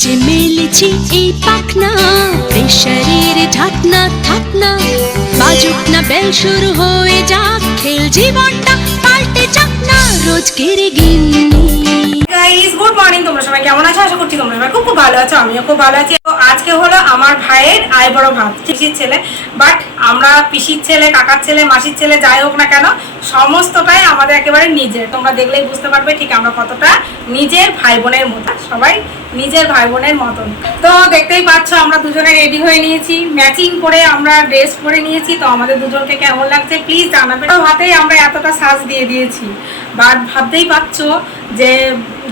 যে মেলেছি এই পাখনা প্রেশারের ঢাকনা থাকনা। বাজুক না বেল শুরু হয়ে যাক, খেল জীবনটা পাল্টে যাক না রোজকের গিন্নি। গুড মর্নিং তোমরা সবাই কেমন আছো? আশা করছি তোমরা সবাই খুব খুব ভালো আছো, আমিও খুব ভালো আছি। আজকে হলো আমার ভাইয়ের আয় বড় ভাত, পিসির ছেলে। বাট আমরা পিসির ছেলে, কাকার ছেলে, মাসির ছেলে, যাই হোক না কেন, সমস্তটাই আমাদের একেবারে নিজের। তোমরা দেখলেই বুঝতে পারবে ঠিক আমরা কতটা নিজের ভাই বোনের মতো, সবাই নিজের ভাই বোনের মতন। তো দেখতেই পাচ্ছ, আমরা দুজনে রেডি হয়ে নিয়েছি। ম্যাচিং করে আমরা ড্রেস পরে নিয়েছি। তো আমাদের দুজনকে কেমন লাগছে? প্লিজ জানাবে তো হাতেই আমরা এতটা সাজ দিয়ে দিয়েছি। বাট ভাবতেই পারছ যে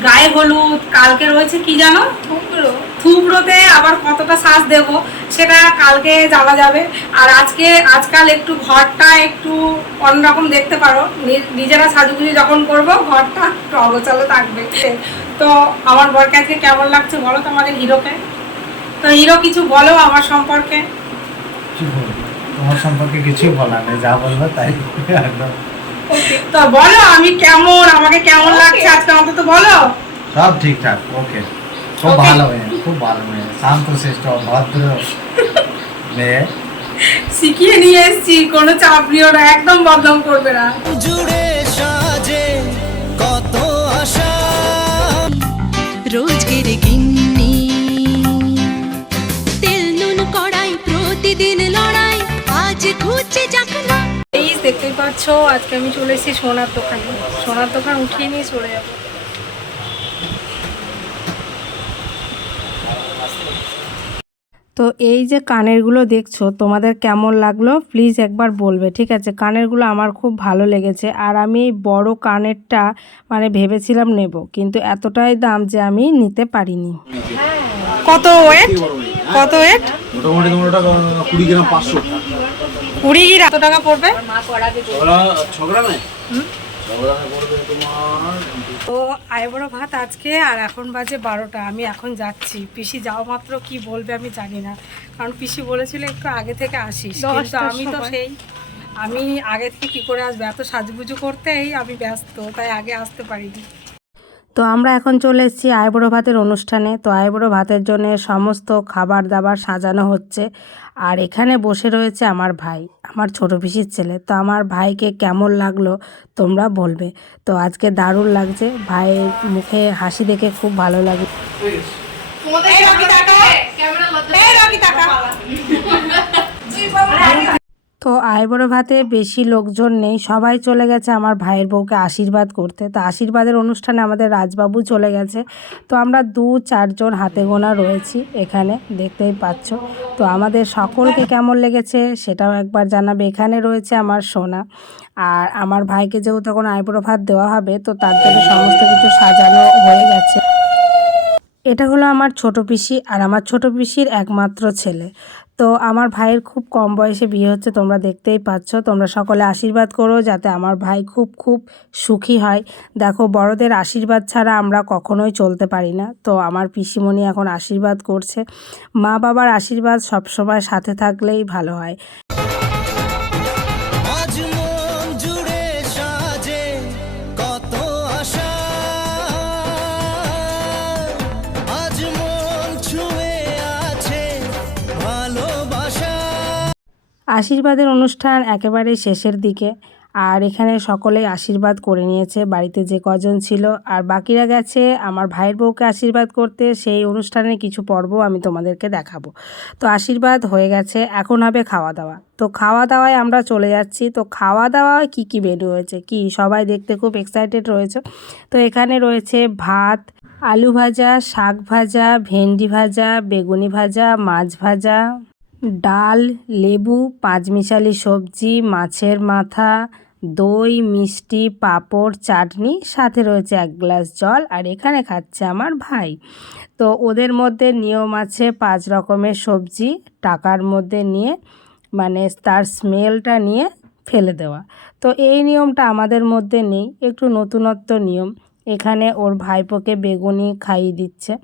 গায়ে হলুদ কালকে রয়েছে কি জানো? থুবড়ো থুবড়োতে আবার কতটা সাজ দেব সেটা কালকে জানা যাবে। আর আজকে আজকাল একটু ঘরটা একটু অন্যরকম দেখতে পারো। নিজেরা সাজুগুজু যখন করব ঘরটা একটু অগোছালো থাকবে। তো আমার বরকে আজকে কেমন লাগছে বলো তো আমাদের হিরোকে? তো হিরো কিছু বলো আমার সম্পর্কে। তোমার সম্পর্কে কিছুই বলার নেই যা বলব তাই। একদম। তো বলো আমি কেমন আমাকে কেমন লাগছে আজকে অন্তত বলো? সব ঠিকঠাক ওকে খুব ভালো মেয়ে খুব ভালো মেয়ে। ভদ্র মেয়ে। শিখিয়ে নিয়ে এসেছি কোনো চাপ নিও না একদম বদনাম করবে না। জুড়ে সাজে কত আশা। রোজকের গিন্নি আজ যাক না এই দেখতেই পাচ্ছ আজকে আমি চলে এসেছি সোনার দোকানে। সোনার দোকান উঠিয়ে নিয়ে চলে যাব। তো এই যে কানেরগুলো দেখছ তোমাদের কেমন লাগল প্লিজ একবার বলবে ঠিক আছে? কানেরগুলো আমার খুব ভালো লেগেছে আর আমি এই বড় কানেরটা মানে ভেবেছিলাম নেব কিন্তু এতটাই দাম যে আমি নিতে পারিনি। কত ওয়েট কত ওয়েট মোটামুটি তোমার ওটা কুড়ি গ্রাম পাঁচশো। কুড়ি এত টাকা পড়বে? তো আইবড়ো ভাত আজকে আর এখন বাজে বারোটা। আমি এখন যাচ্ছি। পিসি যাওয়া মাত্র কি বলবে আমি জানি না। কারণ পিসি বলেছিল একটু আগে থেকে আসিস। কিন্তু আমি তো সেই আমি আগে থেকে কি করে আসব? এত সাজুগুজু করতেই আমি ব্যস্ত তাই আগে আসতে পারিনি। তো আমরা এখন চলে এসেছি আইবুড়ো ভাতের অনুষ্ঠানে। তো আইবুড়ো ভাতের জন্য সমস্ত খাবার দাবার সাজানো হচ্ছে। আর এখানে বসে রয়েছে আমার ভাই, আমার ছোট পিসির ছেলে। তো আমার ভাইকে কেমন লাগল তোমরা বলবে। তো আজকে দারুণ লাগছে। ভাইয়ের মুখে হাসি দেখে খুব ভালো লাগে। তো আইবড়ো ভাতে বেশি লোকজন নেই। সবাই চলে গেছে আমার ভাইয়ের বউকে আশীর্বাদ করতে। তো আশীর্বাদের অনুষ্ঠানে আমাদের রাজবাবু চলে গেছে। তো আমরা দু চারজন হাতে গোনা রয়েছি এখানে, দেখতেই পাচ্ছ। তো আমাদের সকলকে কেমন লেগেছে সেটাও একবার জানাবে। এখানে রয়েছে আমার সোনা। আর আমার ভাইকে যেহেতু তখন আইবড়ো ভাত দেওয়া হবে, তো তার জন্য সমস্ত কিছু সাজানো হয়ে গেছে। এটা হলো আমার ছোট পিসি আর আমার ছোট পিসির একমাত্র ছেলে। তো আমার ভাইয়ের খুব কম বয়সে বিয়ে হচ্ছে, তোমরা দেখতেই পাচ্ছ। তোমরা সকলে আশীর্বাদ করো যাতে আমার ভাই খুব খুব সুখী হয়। দেখো, বড়দের আশীর্বাদ ছাড়া আমরা কখনোই চলতে পারি না। তো আমার পিসিমণি এখন আশীর্বাদ করছে। মা বাবার আশীর্বাদ সবসময় সাথে থাকলেই ভালো হয়। আশীর্বাদের অনুষ্ঠান একেবারে শেষের দিকে। আর এখানে সকলেই আশীর্বাদ করে নিয়েছে। বাড়িতে যে কজন ছিল আর বাকিরা গেছে, আমার ভাইয়ের বউকে আশীর্বাদ করতে সেই অনুষ্ঠানের কিছু পর্ব আমি তোমাদেরকে দেখাবো। তো আশীর্বাদ হয়ে গেছে, এখন হবে খাওয়া দাওয়া তো খাওয়া দাওয়ায় আমরা চলে যাচ্ছি। তো খাওয়া দাওয়ায় কী কী মেনু হয়েছে কি? সবাই দেখতে খুব এক্সাইটেড রয়েছে। তো এখানে রয়েছে ভাত, আলু ভাজা, শাক ভাজা, ভেন্ডি ভাজা, বেগুনি ভাজা, মাছ ভাজা। ডাল, লেবু, পাঁচমিশালি সবজি, মাছের মাথা, দই, মিষ্টি, পাঁপড়, চাটনি, সাথে রয়েছে এক গ্লাস জল। আর এখানে খাচ্ছে আমার ভাই। তো ওদের মধ্যে নিয়ম আছে পাঁচ রকমের সবজি, টাকার মধ্যে নিয়ে মানে তার স্মেলটা নিয়ে ফেলে দেওয়া। তো এই নিয়মটা আমাদের মধ্যে নেই, একটু নতুনত্ব নিয়ম। এখানে ওর ভাইপোকে বেগুনি খাইয়ে দিচ্ছে।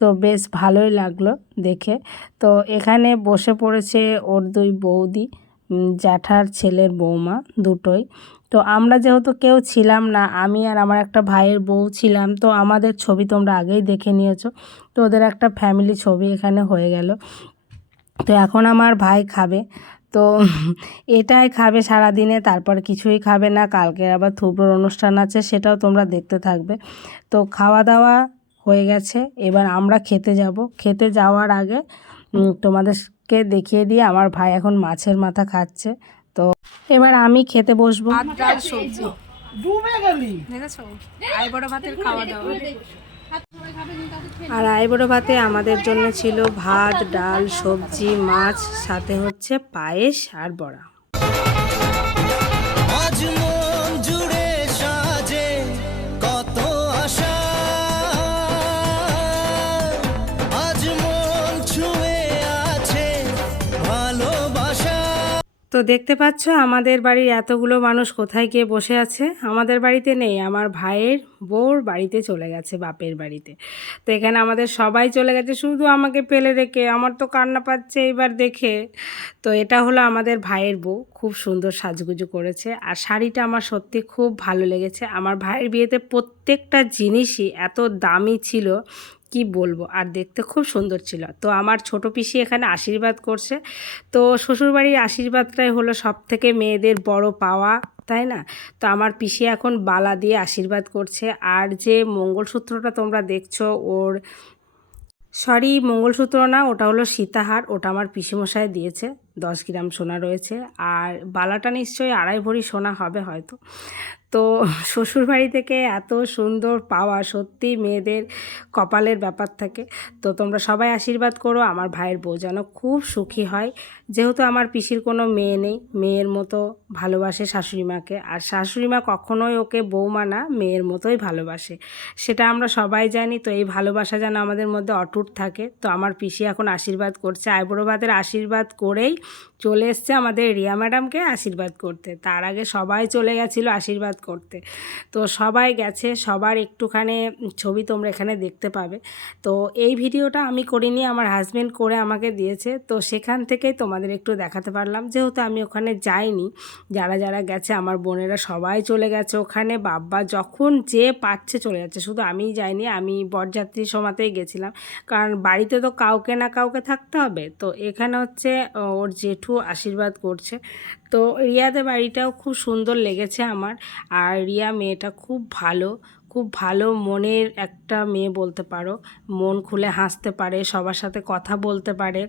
তো বেশ ভালোই লাগল দেখে। তো এখানে বসে পড়েছে ওর দুই বৌদি জ্যাঠার ছেলের বৌমা দুটোই। তো আমরা যেহেতু কেউ ছিলাম না, আমি আর আমার একটা ভাইয়ের বউ ছিলাম, তো আমাদের ছবি তোমরা আগেই দেখে নিয়েছো। তো ওদের একটা ফ্যামিলি ছবি এখানে হয়ে গেল। তো এখন আমার ভাই খাবে। তো এটাই খাবে সারা দিনে তারপর কিছুই খাবে না। কালকে আবার থুবড়োর অনুষ্ঠান আছে, সেটাও তোমরা দেখতে থাকবে। তো খাওয়া দাওয়া হয়ে গেছে। এবার আমরা খেতে যাব। খেতে যাওয়ার আগে তোমাদেরকে দেখিয়ে দিয়ে আমার ভাই এখন মাছের মাথা খাচ্ছে। তো এবার আমি খেতে বসবো। ডাল সবজি। দেখেছ? আইবড় ভাতের খাওয়া দাওয়া। আর আইবুড়ো ভাতে আমাদের জন্য ছিল ভাত ডাল সবজি মাছ সাথে হচ্ছে পায়েস আর বড়া। তো দেখতে পাচ্ছ আমাদের বাড়ির এতগুলো মানুষ কোথায় গিয়ে বসে আছে? আমাদের বাড়িতে নেই, আমার ভাইয়ের বউর বাড়িতে চলে গেছে, বাপের বাড়িতে। তো এখানে আমাদের সবাই চলে গেছে, শুধু আমাকে পেলে রেখে, আমার তো কান্না পাচ্ছে এবার দেখে। তো এটা হলো আমাদের ভাইয়ের বউ, খুব সুন্দর সাজগুজু করেছে। আর শাড়িটা আমার সত্যি খুব ভালো লেগেছে। আমার ভাইয়ের বিয়েতে প্রত্যেকটা জিনিসই এত দামি ছিল কি বলব? আর দেখতে খুব সুন্দর ছিল। তো আমার ছোট পিসি এখানে আশীর্বাদ করছে। তো শ্বশুরবাড়ির আশীর্বাদটাই হলো সব থেকে মেয়েদের বড় পাওয়া, তাই না? তো আমার পিসি এখন বালা দিয়ে আশীর্বাদ করছে। আর যে মঙ্গলসূত্রটা তোমরা দেখছ, ওর সরি, মঙ্গলসূত্র না, ওটা হলো সীতাহার। ওটা আমার পিসিমশাই দিয়েছে। দশ গ্রাম সোনা রয়েছে। আর বালাটা নিশ্চয়ই আড়াই ভরি সোনা হবে হয়তো। তো শ্বশুরবাড়ি থেকে এত সুন্দর পাওয়া সত্যি মেয়েদের কপালের ব্যাপার থাকে। তো তোমরা সবাই আশীর্বাদ করো, আমার ভাইয়ের বউ যেন খুব সুখী হয়। যেহেতু আমার পিসির কোনো মেয়ে নেই, মেয়ের মতো ভালোবাসে শাশুড়ি মাকে আর শাশুড়ি মা কখনোই ওকে বৌমা না, মেয়ের মতোই ভালোবাসে। সেটা আমরা সবাই জানি, তো এই ভালোবাসা যেন আমাদের মধ্যে অটুট থাকে। তো আমার পিসি এখন আশীর্বাদ করছে। আইবুড়োবাদের আশীর্বাদ করেই চলে এসছে আমাদের রিয়া ম্যাডামকে আশীর্বাদ করতে। তার আগে সবাই চলে গেছিল আশীর্বাদ করতে। তো সবাই গেছে, সবার একটুখানি ছবি তোমরা এখানে দেখতে পাবে। তো এই ভিডিওটা আমি করিনি, আমার হাজব্যান্ড করে আমাকে দিয়েছে। তো সেখান থেকেই তোমাদের একটু দেখাতে পারলাম। যেহেতু আমি ওখানে যাইনি, যারা যারা গেছে, আমার বোনেরা সবাই চলে গেছে ওখানে। বাব্বা যখন যে পাচ্ছে চলে যাচ্ছে, শুধু আমিই যাইনি, আমি বরযাত্রীর সময়তেই গেছিলাম। কারণ বাড়িতে তো কাউকে না কাউকে থাকতে হবে। তো এখানে হচ্ছে ওর জেঠু আশীর্বাদ করছে। তো রিয়াদের বাড়িটাও খুব সুন্দর লেগেছে আমার। আর রিয়া মেয়েটা খুব ভালো খুব ভালো মনের একটা মেয়ে বলতে পারো। মন খুলে হাসতে পারে, সবার সাথে কথা বলতে পারে।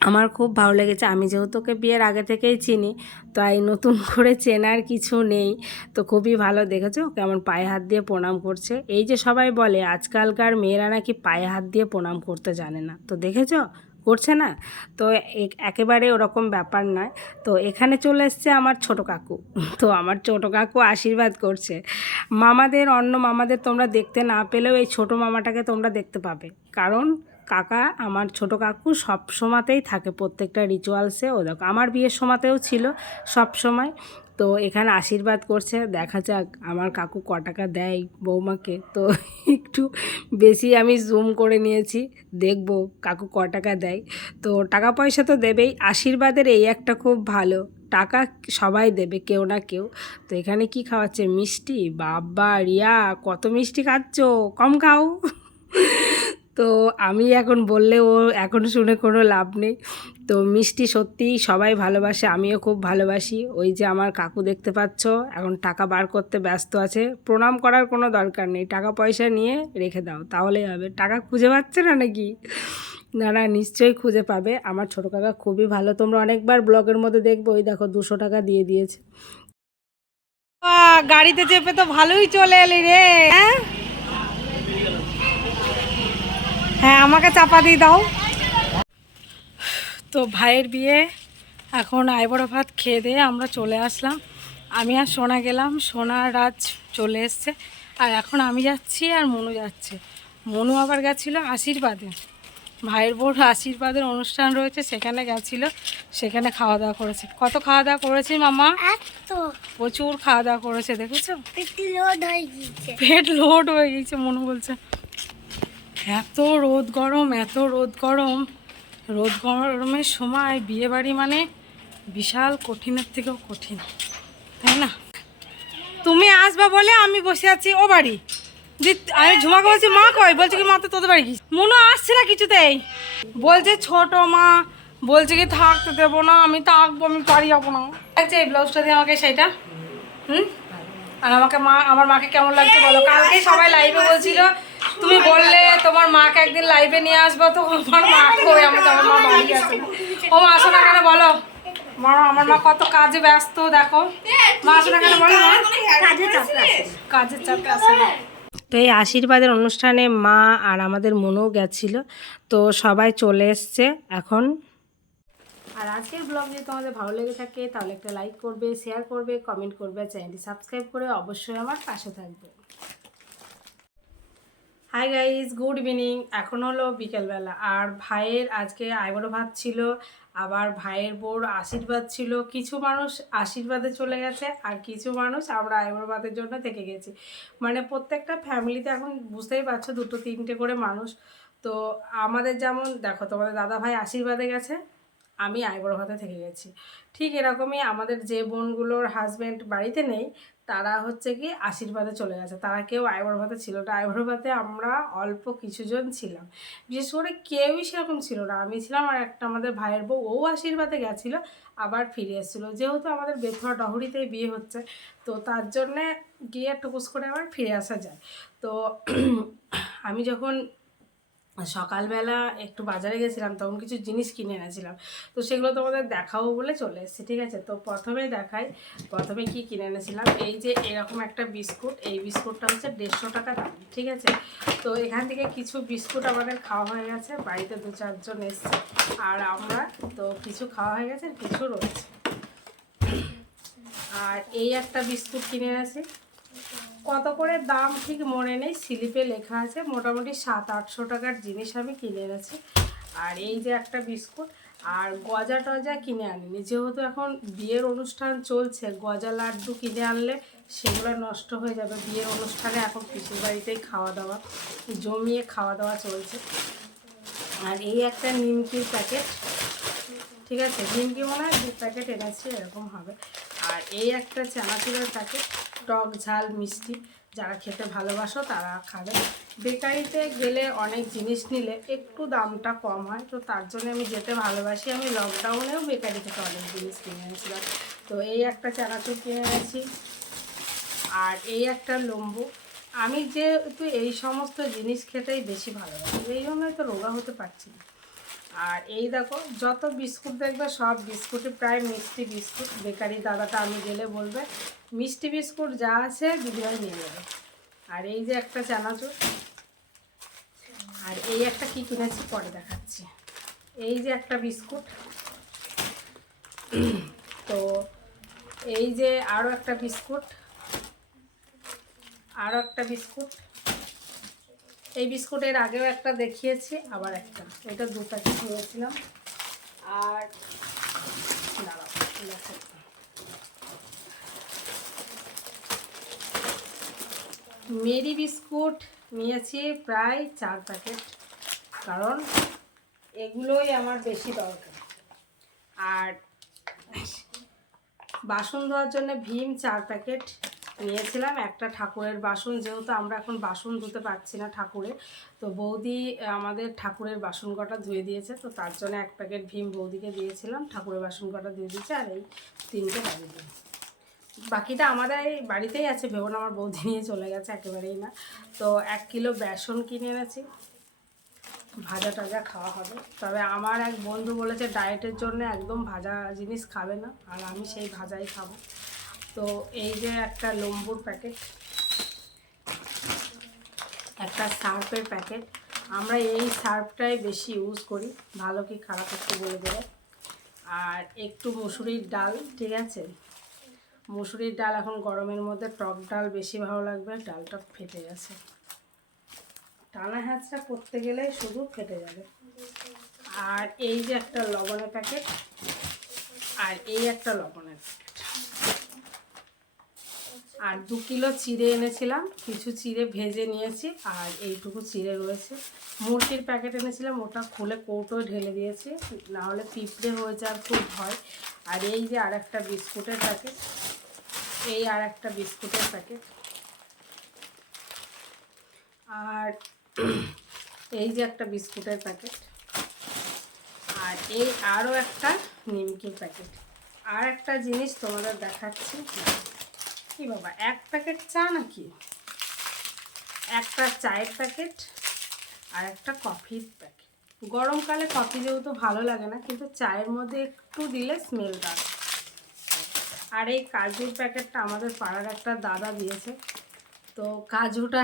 আমার খুব ভালো লেগেছে। আমি যেহেতু ওকে বিয়ের আগে থেকেই চিনি, তাই নতুন করে চেনার কিছু নেই। তো খুবই ভালো দেখেছ কেমন পায়ে হাত দিয়ে প্রণাম করছে। এই যে সবাই বলে, আজকালকার মেয়েরা নাকি পায়ে হাত দিয়ে প্রণাম করতে জানে না। তো দেখেছ? করছে না? তো একেবারে ওরকম ব্যাপার নয়। তো এখানে চলে এসছে আমার ছোট কাকু। তো আমার ছোট কাকু আশীর্বাদ করছে। মামাদের অন্য মামাদের তোমরা দেখতে না পেলেও এই ছোট মামাটাকে তোমরা দেখতে পাবে। কারণ কাকা আমার ছোট কাকু সব সময়তেই থাকে প্রত্যেকটা রিচুয়ালসে ও দেখো, আমার বিয়ের সময়তেও ছিল সব সময় তো এখানে আশীর্বাদ করছে। দেখা যাক, আমার কাকু ক টাকা দেয় বৌমাকে। তো একটু বেশি আমি জুম করে নিয়েছি, দেখব কাকু ক টাকা দেয়। তো টাকা পয়সা তো দেবেই, আশীর্বাদের এই একটা খুব ভালো। টাকা সবাই দেবে, কেউ না কেউ। তো এখানে কি খাওয়াচ্ছে? মিষ্টি? বাবা রিয়া, কত মিষ্টি খাচ্ছ? কম খাও। তো আমি এখন বললে ও এখন শুনে কোনো লাভ নেই। তো মিষ্টি সত্যিই সবাই ভালোবাসে, আমিও খুব ভালোবাসি। ওই যে আমার কাকু দেখতে পাচ্ছ, এখন টাকা বার করতে ব্যস্ত আছে। প্রণাম করার কোনো দরকার নেই, টাকা পয়সা নিয়ে রেখে দাও, তাহলেই হবে। টাকা খুঁজে পাচ্ছে না নাকি? না না, নিশ্চয়ই খুঁজে পাবে। আমার ছোটো কাকা খুবই ভালো, তোমরা অনেকবার ব্লগের মধ্যে দেখবে, ওই দেখো দুশো টাকা দিয়ে দিয়েছে। গাড়িতে চেপে তো ভালোই চলে এলি রে হ্যাঁ? হ্যাঁ আমাকে চাপা দিয়ে দাও। তো ভাইয়ের বিয়ে এখন আইবড়ো ভাত খেয়ে দিয়ে আমরা চলে আসলাম। আমি আর সোনা গেলাম সোনা রাজ চলে এসছে। আর এখন আমি যাচ্ছি আর মনু যাচ্ছে। মনু আবার গেছিল আশীর্বাদে। ভাইয়ের বোর আশীর্বাদের অনুষ্ঠান রয়েছে সেখানে গেছিল সেখানে খাওয়া দাওয়া করেছে। কত খাওয়া দাওয়া করেছি মামা? তো প্রচুর খাওয়া দাওয়া করেছে দেখেছ? হয়ে পেট লোড হয়ে গেছে মনু বলছে। এত রোদ গরম, এত রোদ গরম। রোদ গরমের সময় বিয়ে বাড়ি মানে বিশাল কঠিনের থেকেও কঠিন, তাই না? তুমি আসবা বলে আমি বসে আছি ও বাড়ি। দি আমি ঝুমাকে বলছি মা কই? বলছে কি, মা, তো তোদের বাড়ি গেছি মনে আসছে না কিছুতেই। বলছে, ছোট মা। বলছে কি, থাকতে দেবো না, আমি থাকব, আমি পারি যাব না। লাগছে এই ব্লাউজটা দিয়ে আমাকে সেইটা, হুম? আর আমাকে মা, আমার মাকে কেমন লাগছে বলো? কালকে সবাই লাইভে বলছিল তুমি বললে তোমার মাকে একদিন লাইভে নিয়ে আসব তো আমার মা তো আমার মা বাড়ি আছে ও মা আসো না কেন বলো। মা আমার মা কত কাজে ব্যস্ত দেখো। মা আসো না কেন বলো মা। কাজের চাপে আছে। না। তো এই আশীর্বাদের অনুষ্ঠানে মা আর আমাদের মনও গেছিল তো সবাই চলে এসছে এখন। আর আজকের ব্লগ যদি তোমাদের ভালো লেগে থাকে তাহলে একটা লাইক করবে শেয়ার করবে কমেন্ট করবে চ্যানেলটি সাবস্ক্রাইব করে অবশ্যই আমার পাশে থাকবে। হাই গাইজ গুড ইভিনিং এখন হলো বিকেলবেলা। আর ভাইয়ের আজকে আইবড়ো ভাত ছিল, আবার ভাইয়ের বোর আশীর্বাদ ছিল। কিছু মানুষ আশীর্বাদে চলে গেছে, আর কিছু মানুষ আমরা আইবড়ো ভাতের জন্য থেকে গেছি। মানে প্রত্যেকটা ফ্যামিলিতে এখন বুঝতেই পারছ, দুটো তিনটে করে মানুষ। তো আমাদের যেমন, দেখো তোমাদের দাদা ভাই আশীর্বাদে গেছে, আমি আইবড়ো ভাতে থেকে গেছি। ঠিক এরকমই আমাদের যে বোনগুলোর হাজব্যান্ড বাড়িতে নেই তারা হচ্ছে কি আশীর্বাদে চলে গেছে। তারা কেউ আইবড়ো ভাতে ছিল না। আইবড়ো ভাতে আমরা অল্প কিছুজন ছিলাম। বিশেষ করে কেউই সেরকম ছিল না। আমি ছিলাম আর একটা আমাদের ভাইয়ের বউ। ও আশীর্বাদে গেছিল, আবার ফিরে এসেছিল। যেহেতু আমাদের বেথুয়া ডহরিতেই বিয়ে হচ্ছে, তো তার জন্যে গিয়ে টুকুস করে আবার ফিরে আসা যায়। তো আমি যখন সকালবেলা একটু বাজারে গেছিলাম, তখন কিছু জিনিস কিনে এনেছিলাম। তো সেগুলো তোমাদের দেখাবো বলে চলে এসেছি, ঠিক আছে? তো প্রথমে দেখাই, প্রথমে কি কিনে এনেছিলাম? এই যে এরকম একটা বিস্কুট, এই বিস্কুটটা হচ্ছে দেড়শো টাকা দাম, ঠিক আছে? তো এখান থেকে কিছু বিস্কুট আমাদের খাওয়া হয়ে গেছে, বাড়িতে দু চারজন এসছে। আর আমরা তো কিছু খাওয়া হয়ে গেছে, কিছু রয়েছে। আর এই একটা বিস্কুট কিনে এনেছি। কত করে দাম ঠিক মনে নেই, স্লিপে লেখা আছে, মোটামুটি সাত, আটশো টাকার জিনিস আমি কিনে এনেছি। আর এই যে একটা বিস্কুট, আর গজা টজা কিনে আনিনি। যেহেতু এখন বিয়ের অনুষ্ঠান চলছে, গজা লাড্ডু কিনে আনলে সেগুলো নষ্ট হয়ে যাবে। বিয়ের অনুষ্ঠানে এখন পিসির বাড়িতেই খাওয়া দাওয়া, জমিয়ে খাওয়া দাওয়া চলছে। আর এই একটা নিমকির প্যাকেট, ঠিক আছে? নিমকি মনে হয় দু প্যাকেট এনেছি, এরকম হবে। আর এই একটা চানাচুরের প্যাকেট টক ঝাল, মিষ্টি যারা খেতে ভালোবাসো তারা খাবে। বেকারিতে গেলে অনেক জিনিস নিলে একটু দামটা কম হয়, তো তার জন্য আমি যেতে ভালোবাসি। আমি লকডাউনেও বেকারি থেকে অনেক জিনিস কিনে এনেছিলাম। তো এই একটা চানাচুর কিনে এনেছি আর এই একটা লম্বু। আমি যেহেতু এই সমস্ত জিনিস খেতেই বেশি ভালোবাসি, এই জন্যই তো রোগা হতে পারছি না। আর এই দেখো, যত বিস্কুট দেখবে, সব বিস্কুটই, প্রায় মিষ্টি বিস্কুট। বেকারি দাদাটা আমি গেলে বলবে, মিষ্টি বিস্কুট যা আছে দিদিভাই নিয়ে যাবে আর এই যে একটা চানাচুর। আর এই একটা কি কিনেছি, পরে দেখাচ্ছি। এই যে একটা বিস্কুট। তো এই যে আরও একটা বিস্কুট আরও একটা বিস্কুট। এই বিস্কুটের আগেও একটা দেখিয়েছি, আবার একটা। এটা দু প্যাকেট নিয়েছিলাম। আর মেরি বিস্কুট নিয়েছি প্রায় চার প্যাকেট, কারণ এগুলোই আমার বেশি দরকার। আর বাসন ধোয়ার জন্য ভীম চার প্যাকেট নিয়েছিলাম একটা ঠাকুরের বাসন, যেহেতু আমরা এখন বাসন ধুতে পারছি না ঠাকুরে, তো বৌদি আমাদের ঠাকুরের বাসন কটা ধুয়ে দিয়েছে, তো তার জন্য এক প্যাকেট ভীম বৌদিকে দিয়েছিলাম, ঠাকুরের বাসন কটা দিয়ে দিয়েছে, আর এই তিনটে বাড়ি দিয়ে বাকিটা আমাদের এই বাড়িতেই আছে ভেবন আমার বৌদি নিয়ে চলে গেছে, একেবারেই না। তো এক কিলো বেসন কিনে এনেছি, ভাজা টাজা খাওয়া হবে। তবে আমার এক বন্ধু বলেছে ডায়েটের জন্য একদম ভাজা জিনিস খাবে না, আর আমি সেই ভাজাই খাব। তো এই যে একটা লম্বুর প্যাকেট, একটা সার্ফের প্যাকেট। আমরা এই সার্ফটাই বেশি ইউজ করি, ভালো কি খারাপ একটু বলে দেবে। আর একটু মুসুরির ডাল, ঠিক আছে? মুসুরির ডাল এখন গরমের মধ্যে টক ডাল বেশি ভালো লাগবে, ডালটা ফেটে গেছে। টানা হ্যাঁচড়া করতে গেলে শুধু ফেটে যাবে। আর এই যে একটা লবণের প্যাকেট, আর এই একটা লবণের প্যাকেট। আর দু কিলো চিড়ে এনেছিলাম, কিছু চিড়ে ভেজে নিয়েছি আর এইটুকু চিড়ে রয়েছে। মুরগির প্যাকেট এনেছিলাম, ওটা খুলে কৌটোয় ঢেলে দিয়েছি, নাহলে পিঁপড়ে হয়ে যাওয়ার খুব ভয়। আর এই যে আর একটা বিস্কুটের প্যাকেট, এই আর একটা বিস্কুটের প্যাকেট। আর এই যে একটা বিস্কুটের প্যাকেট, আর এই আরও একটা নিমকির প্যাকেট। আর একটা জিনিস তোমাদের দেখাচ্ছি। কি বাবা, এক প্যাকেট চা নাকি? একটা চায়ের প্যাকেট আর একটা কফির প্যাকেট। গরমকালে কফি যেহেতু ভালো লাগে না, কিন্তু চায়ের মধ্যে একটু দিলে স্মেলটা আসে। আর এই কাজুর প্যাকেটটা আমাদের পাড়ার একটা দাদা দিয়েছে। তো কাজুটা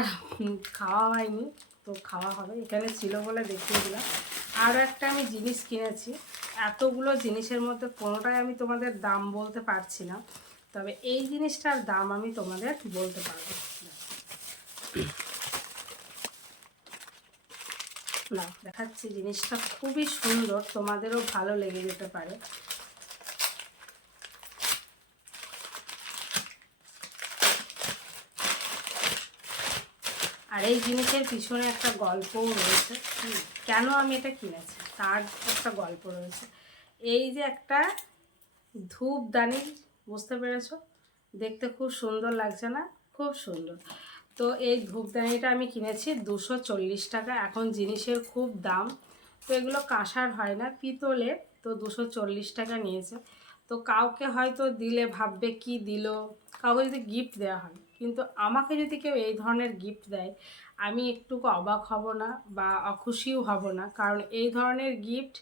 খাওয়া হয়নি, তো খাওয়া হবে। এখানে ছিল বলে দেখিয়ে দিলাম। আরও একটা আমি জিনিস কিনেছি। এতগুলো জিনিসের মধ্যে কোনোটাই আমি তোমাদের দাম বলতে পারছি না। তবে এই জিনিসটার দাম আমি তোমাদের বলতে পারব? না, দেখাচ্ছি জিনিসটা খুবই সুন্দর, তোমাদেরও ভালো লেগে যেতে পারে। আর এই জিনিসের পিছনে একটা গল্পও রয়েছে। কেন আমি এটা কিনেছি? তার একটা গল্প রয়েছে। এই যে একটা ধূপদানি বুঝতে পেরেছ? দেখতে খুব সুন্দর লাগছে না? খুব সুন্দর। তো এই ধূপদানিটা আমি কিনেছি দুশো চল্লিশ টাকা। এখন জিনিসের খুব দাম। তো এগুলো কাঁসার হয় না, পিতলের। তো দুশো চল্লিশ টাকা নিয়েছে। তো কাউকে হয়তো দিলে ভাববে কি দিল? কাউকে যদি গিফট দেওয়া হয়। কিন্তু আমাকে যদি কেউ এই ধরনের গিফট দেয়, আমি একটুকু অবাক হব না বা অখুশিও হব না। কারণ এই ধরনের গিফট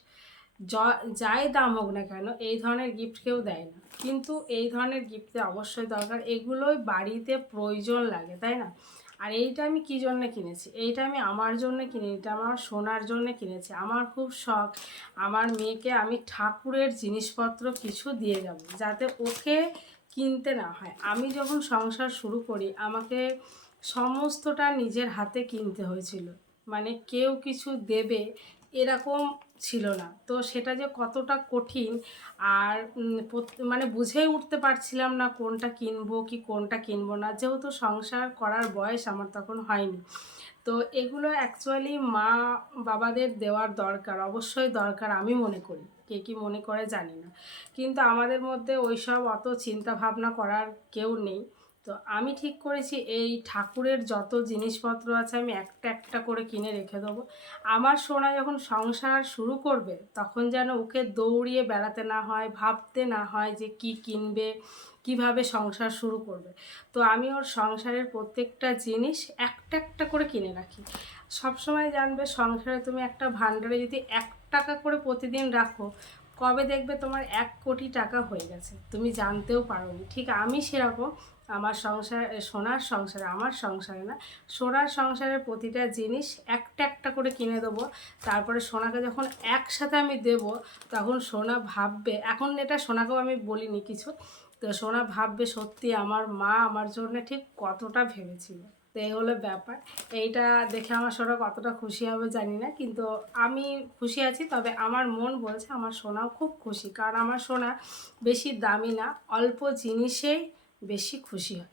যাই দাম হোক না কেন, এই ধরনের গিফট কেউ দেয় না। কিন্তু এই ধরনের গিফট অবশ্যই দরকার। এগুলোই বাড়িতে প্রয়োজন লাগে, তাই না? আর এইটা আমি কী জন্য কিনেছি? এইটা আমি আমার জন্য কিনে, এটা আমার সোনার জন্য কিনেছি। আমার খুব শখ। আমার মেয়েকে আমি ঠাকুরের জিনিসপত্র কিছু দিয়ে যাব, যাতে ওকে কিনতে না হয়। আমি যখন সংসার শুরু করি, আমাকে সমস্তটা নিজের হাতে কিনতে হয়েছিল। মানে কেউ কিছু দেবে, এরকম ছিল না। তো সেটা যে কতটা কঠিন আর মানে বুঝেই উঠতে পারছিলাম না কোনটা কিনবো কি কোনটা কিনবো না। যেহেতু সংসার করার বয়স আমার তখন হয়নি। তো এগুলো অ্যাকচুয়ালি মা বাবাদের দেওয়ার দরকার, অবশ্যই দরকার আমি মনে করি। কে কি মনে করে জানি না। কিন্তু আমাদের মধ্যে ওইসব অত চিন্তা ভাবনা করার কেউ নেই। তো আমি ঠিক করেছি, এই ঠাকুরের যত জিনিসপত্র আছে আমি একটা একটা করে কিনে রেখে দেবো। আমার সোনা যখন সংসার শুরু করবে, তখন যেন ওকে দৌড়িয়ে বেড়াতে না হয়, ভাবতে না হয় যে কি কিনবে, কীভাবে সংসার শুরু করবে। তো আমি ওর সংসারের প্রত্যেকটা জিনিস একটা একটা করে কিনে রাখি। সবসময় জানবে, সংসারে তুমি একটা ভাণ্ডারে যদি এক টাকা করে প্রতিদিন রাখো কবে দেখবে তোমার এক কোটি টাকা হয়ে গেছে? তুমি জানতেও পারোনি। ঠিক আমি সেরকম আমার সংসার, সোনার সংসারে, আমার সংসারে না, সোনার সংসারের প্রতিটা জিনিস একটা একটা করে কিনে দেবো। তারপরে সোনাকে যখন একসাথে আমি দেব, তখন সোনা ভাববে, এখন এটা সোনাকেও আমি বলিনি কিছু, তো সোনা ভাববে সত্যি আমার মা আমার জন্য ঠিক কতটা ভেবেছিল। তো এই হলো ব্যাপার। এইটা দেখে আমার সোনা কতটা খুশি হবে জানি না, কিন্তু আমি খুশি আছি, তবে আমার মন বলছে আমার সোনাও খুব খুশি, কারণ আমার সোনা বেশি দামি না, অল্প জিনিসেই বেশি খুশি হয়।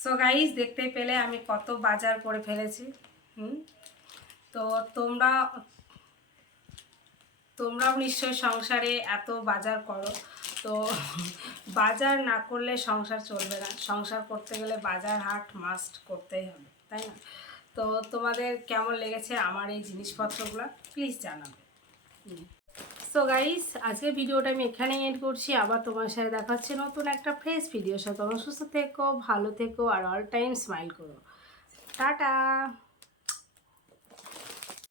সো গাইজ দেখতে পেলে আমি কত বাজার করে ফেলেছি, হুম? তো তোমরা, তোমরাও নিশ্চয়ই সংসারে এত বাজার করো। তো বাজার না করলে সংসার চলবে না। সংসার করতে গেলে বাজার হাট মাস্ট করতেই হবে, তাই না? তো তোমাদের কেমন লেগেছে আমার এই জিনিসপত্রগুলো? প্লিজ জানাবে। সো গাইস আজকের ভিডিওটা আমি এখানেই এন্ড করছি। আবার তোমার সাথে দেখা হচ্ছে নতুন একটা ফ্রেশ ভিডিওর সাথে। তোমরা সুস্থ থেকো, ভালো থেকো, আর অল টাইম স্মাইল করো। টাটা!